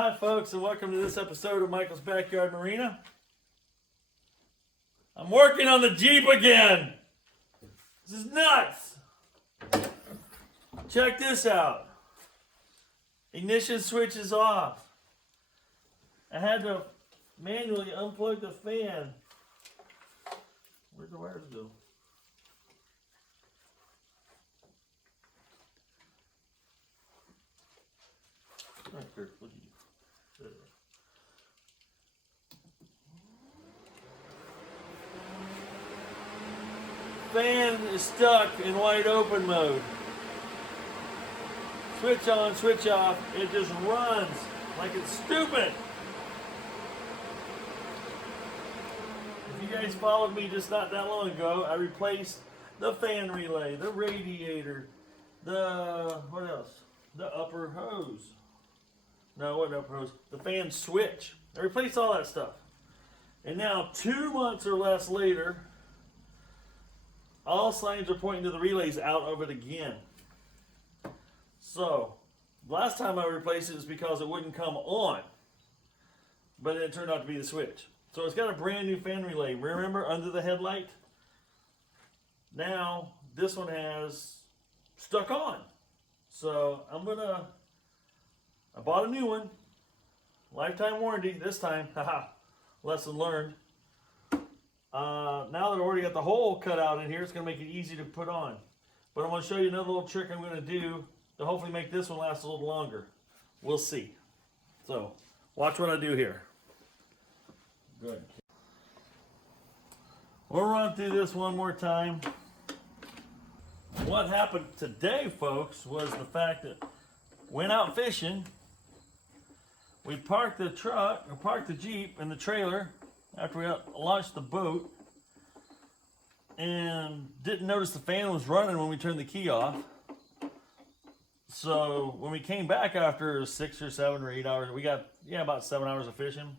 Hi folks, and welcome to this episode of Michael's Backyard Marina. I'm working on the Jeep again. This is nuts. Check this out. Ignition switch is off. I had to manually unplug the fan. Where'd the wires go? Right here, look at you. There. Fan is stuck in wide open mode. Switch on, switch off. It just runs like it's stupid. If you guys followed me just not that long ago, I replaced the fan relay, the radiator, what else? The upper hose. No, it wasn't upper hose. The fan switch. I replaced all that stuff. And now 2 months or less later, all signs are pointing to the relays out of it again. So, last time I replaced it is because it wouldn't come on. But it turned out to be the switch. So it's got a brand new fan relay. Remember, under the headlight? Now, this one has stuck on. So, I bought a new one. Lifetime warranty this time. Haha. Lesson learned. Now that I've already got the hole cut out in here, it's going to make it easy to put on. But I'm going to show you another little trick I'm going to do to hopefully make this one last a little longer. We'll see. So, watch what I do here. Good. We'll run through this one more time. What happened today, folks, was the fact that went out fishing. We parked the Jeep in the trailer after we launched the boat and didn't notice the fan was running when we turned the key off. So when we came back after 6 or 7 or 8 hours, we got, about 7 hours of fishing.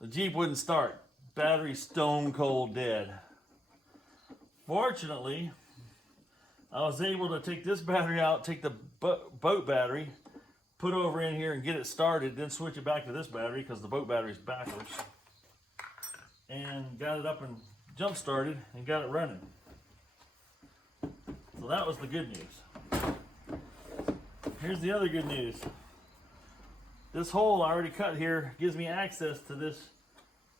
The Jeep wouldn't start. Battery stone cold dead. Fortunately, I was able to take this battery out, take the boat battery, put over in here and get it started, then switch it back to this battery because the boat battery is backwards. And got it up and jump started and got it running. So that was the good news. Here's the other good news. This hole I already cut here gives me access to this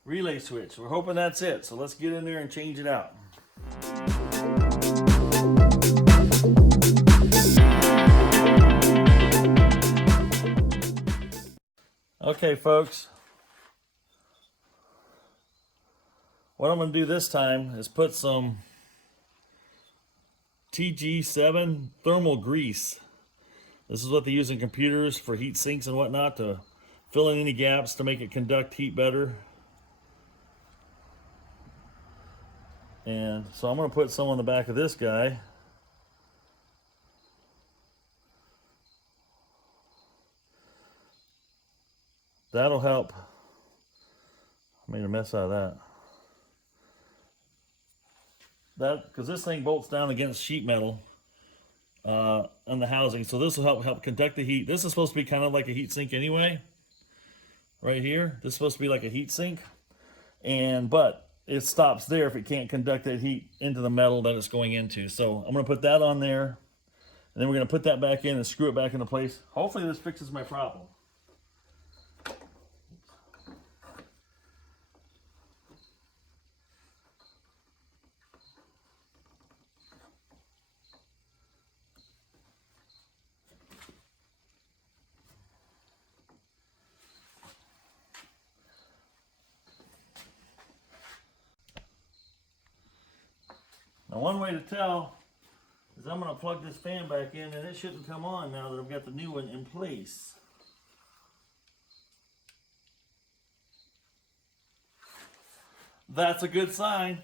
relay switch. We're hoping that's it. So let's get in there and change it out. Okay, folks, what I'm going to do this time is put some TG7 thermal grease. This is what they use in computers for heat sinks and whatnot to fill in any gaps to make it conduct heat better. And so I'm going to put some on the back of this guy. That'll help. I made a mess out of that. Because this thing bolts down against sheet metal on the housing, so this will help conduct the heat. This is supposed to be kind of like a heat sink anyway. Right here, this is supposed to be like a heat sink, but it stops there if it can't conduct that heat into the metal that it's going into. So I'm going to put that on there, and then we're going to put that back in and screw it back into place. Hopefully this fixes my problem. Now, one way to tell is I'm going to plug this fan back in, and it shouldn't come on now that I've got the new one in place. That's a good sign.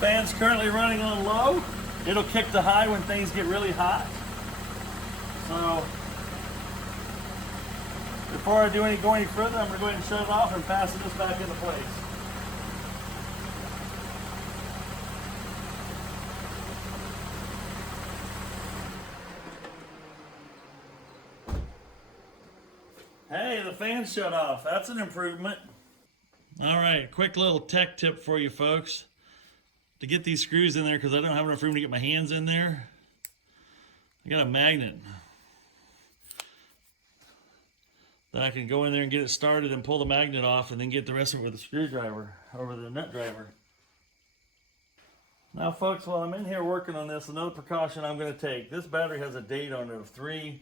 Fan's currently running on low. it'll kick to high when things get really hot. So before I go any further, I'm going to go ahead and shut it off and fasten this back into place. Hey, the fan's shut off. That's an improvement. All right, quick little tech tip for you folks. To get these screws in there, because I don't have enough room to get my hands in there, I got a magnet that I can go in there and get it started and pull the magnet off and then get the rest of it with a screwdriver or with a nut driver. Now folks, while I'm in here working on this, another precaution I'm going to take. This battery has a date on it of 3/16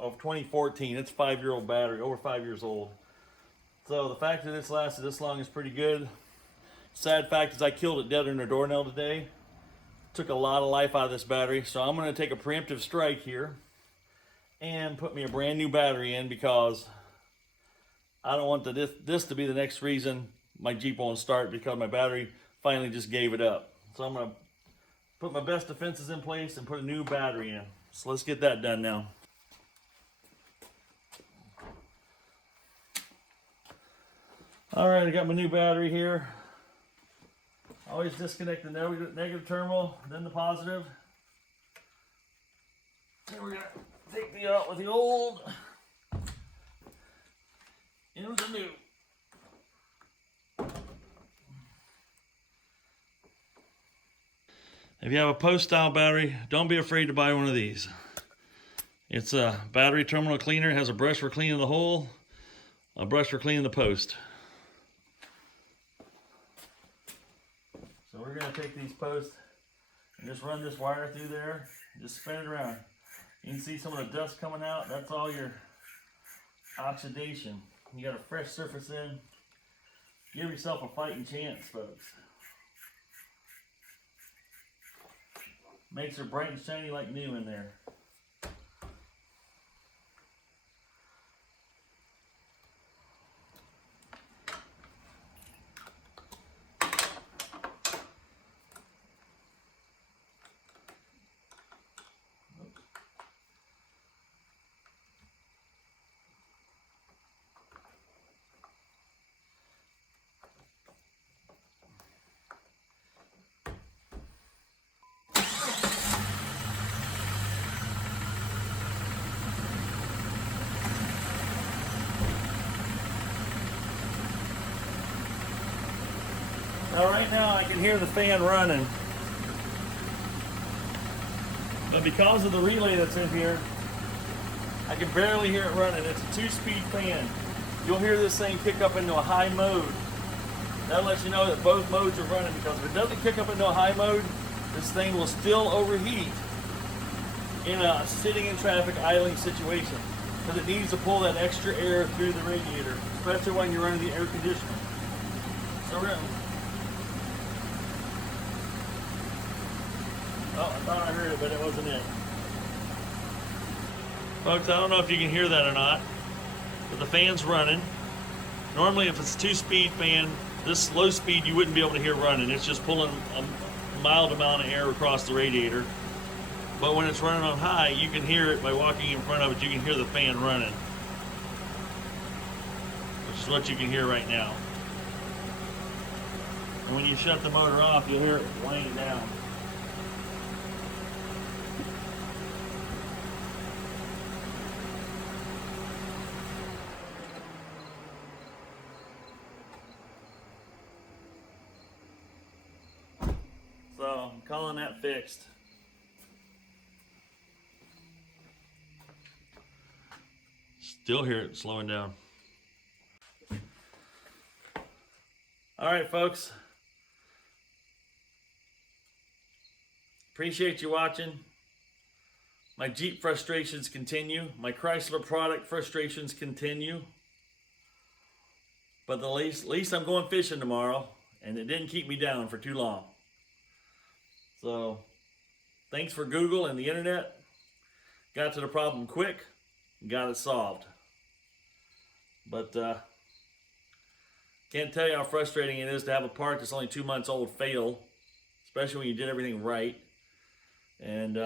of 2014. It's a 5-year-old battery, over 5 years old. So the fact that it's lasted this long is pretty good. Sad fact is I killed it dead under a doornail today. Took a lot of life out of this battery. So I'm going to take a preemptive strike here and put me a brand new battery in, because I don't want this to be the next reason my Jeep won't start, because my battery finally just gave it up. So I'm going to put my best defenses in place and put a new battery in. So let's get that done now. All right, I got my new battery here. Always disconnect the negative terminal, then the positive. And we're gonna take the out with the old, in with the new. If you have a post style battery, don't be afraid to buy one of these. It's a battery terminal cleaner. It has a brush for cleaning the hole, a brush for cleaning the post. So we're going to take these posts and just run this wire through there, just spin it around. You can see some of the dust coming out. That's all your oxidation. You got a fresh surface in. Give yourself a fighting chance, folks. Makes her bright and shiny like new in there. Now right now I can hear the fan running, but because of the relay that's in here, I can barely hear it running. It's a 2-speed fan. You'll hear this thing kick up into a high mode. That lets you know that both modes are running, because if it doesn't kick up into a high mode, this thing will still overheat in a sitting in traffic idling situation, because it needs to pull that extra air through the radiator, especially when you're running the air conditioner. So we're gonna, oh, I thought I heard it, but it wasn't it. Folks, I don't know if you can hear that or not, but the fan's running. Normally, if it's a 2-speed fan, this low speed you wouldn't be able to hear running. It's just pulling a mild amount of air across the radiator. But when it's running on high, you can hear it by walking in front of it. You can hear the fan running, which is what you can hear right now. And when you shut the motor off, you'll hear it laying down. So I'm calling that fixed. Still hear it slowing down. All right, folks. Appreciate you watching. My Jeep frustrations continue. My Chrysler product frustrations continue. But at least I'm going fishing tomorrow, and it didn't keep me down for too long. So, thanks for Google and the internet. Got to the problem quick, got it solved. But can't tell you how frustrating it is to have a part that's only 2 months old fail, especially when you did everything right. And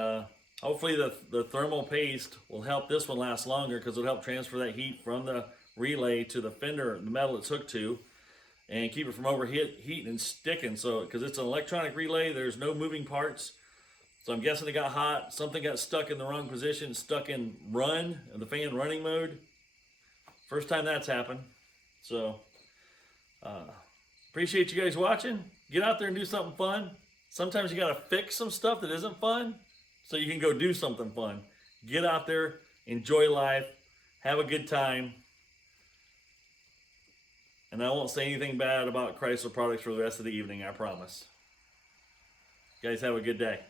hopefully the thermal paste will help this one last longer, because it'll help transfer that heat from the relay to the fender, the metal it's hooked to, and keep it from overheating and sticking. So, because it's an electronic relay, there's no moving parts. So I'm guessing it got hot, something got stuck in the wrong position, stuck in run, the fan running mode. First time that's happened. So, appreciate you guys watching. Get out there and do something fun. Sometimes you gotta fix some stuff that isn't fun so you can go do something fun. Get out there, enjoy life, have a good time. And I won't say anything bad about Chrysler products for the rest of the evening, I promise. You guys have a good day.